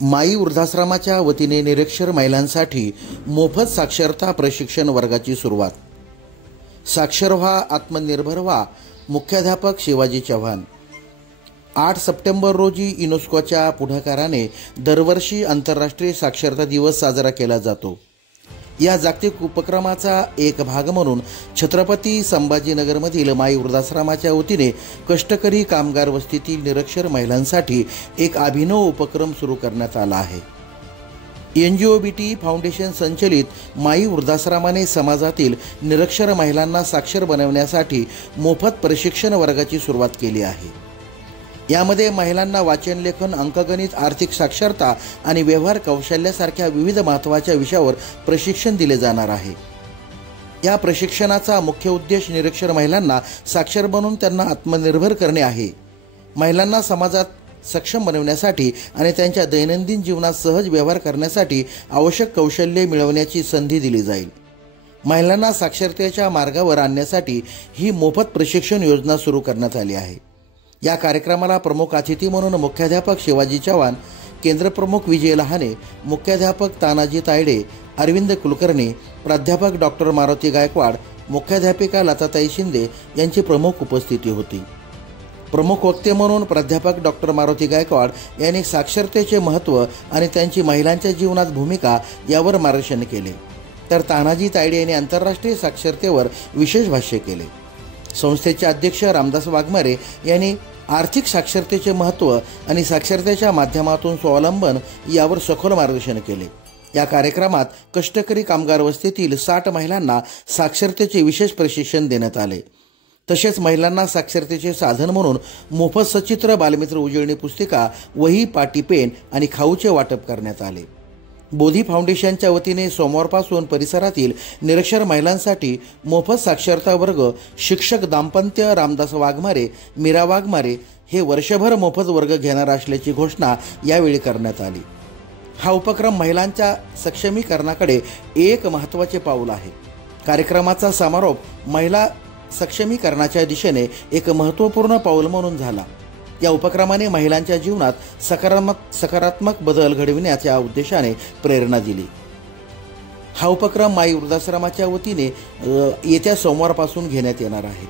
माई वृद्धाश्रमाच्या वतीने निरक्षर महिलांसाठी मोफत साक्षरता प्रशिक्षण वर्गाची सुरुवात। साक्षर व्हा, आत्मनिर्भर व्हा। मुख्याध्यापक शिवाजी चव्हाण। 8 सप्टेंबर रोजी युनेस्कोच्या पुढाकाराने दरवर्षी आंतरराष्ट्रीय साक्षरता दिवस साजरा केला जातो। या जागतिक उपक्रमाचा एक भाग म्हणून छत्रपती संभाजीनगरमधील माई वृद्धाश्रमाच्या वतीने कष्टकरी कामगार वस्तीतील निरक्षर महिलांसाठी एक अभिनव उपक्रम सुरू करण्यात आला आहे। NGOBT फाउंडेशन संचलित माई वृद्धाश्रमाने समाजातील निरक्षर महिलांना साक्षर बनवण्यासाठी मोफत प्रशिक्षण वर्गाची सुरुवात केली आहे। यामध्ये महिलांना वाचन, लेखन, अंकगणित, आर्थिक साक्षरता आणि व्यवहार कौशल्यासारख्या विविध महत्त्वाच्या विषयावर प्रशिक्षण दिले जाणार आहे। या प्रशिक्षणाचा मुख्य उद्देश निरक्षर महिलांना साक्षर बनवून त्यांना आत्मनिर्भर करणे आहे। महिलांना समाजात सक्षम बनवण्यासाठी आणि त्यांच्या दैनंदिन जीवनात सहज व्यवहार करण्यासाठी आवश्यक कौशल्ये मिळवण्याची संधी दिली जाईल। महिलांना साक्षरतेच्या मार्गावर आणण्यासाठी ही मोफत प्रशिक्षण योजना सुरू करण्यात आली आहे। या कार्यक्रमाला प्रमुख अतिथी म्हणून मुख्याध्यापक शिवाजी चव्हाण, केंद्रप्रमुख विजय लहाने, मुख्याध्यापक तानाजी तायडे, अरविंद कुलकर्णी, प्राध्यापक डॉक्टर मारुती गायकवाड, मुख्याध्यापिका लताताई शिंदे यांची प्रमुख उपस्थिती होती। प्रमुख वक्ते म्हणून प्राध्यापक डॉक्टर मारुती गायकवाड यांनी साक्षरतेचे महत्त्व आणि त्यांची महिलांच्या जीवनात भूमिका यावर मार्गदर्शन केले, तर तानाजी तायडे यांनी आंतरराष्ट्रीय साक्षरतेवर विशेष भाष्य केले। संस्थेचे अध्यक्ष रामदास वाघमारे यांनी आर्थिक साक्षरतेचे महत्त्व आणि साक्षरतेच्या माध्यमातून स्वावलंबन यावर सखोल मार्गदर्शन केले। या कार्यक्रमात कष्टकरी कामगार वस्तीतील 60 महिलांना साक्षरतेचे विशेष प्रशिक्षण देण्यात आले। तसेच महिलांना साक्षरतेचे साधन म्हणून मोफत सचित्र बालमित्र उजळणी पुस्तिका, वही, पाटी, पेन आणि खाऊचे वाटप करण्यात आले। बोधी फाउंडेशनच्या वतीने सोमवारपासून परिसरातील निरक्षर महिलांसाठी मोफत साक्षरता वर्ग शिक्षक दाम्पत्य रामदास वाघमारे, मीरा वाघमारे हे वर्षभर मोफत वर्ग घेणार असल्याची घोषणा यावेळी करण्यात आली। हा उपक्रम महिलांच्या सक्षमीकरणाकडे एक महत्त्वाचे पाऊल आहे। कार्यक्रमाचा समारोप महिला सक्षमीकरणाच्या दिशेने एक महत्त्वपूर्ण पाऊल म्हणून झाला। या उपक्रमाने महिलांच्या जीवनात सकारात्मक बदल घडविण्याच्या उद्देशाने प्रेरणा दिली। हा उपक्रम माई वृद्धाश्रमाच्या वतीने येत्या सोमवारपासून घेण्यात येणार आहे।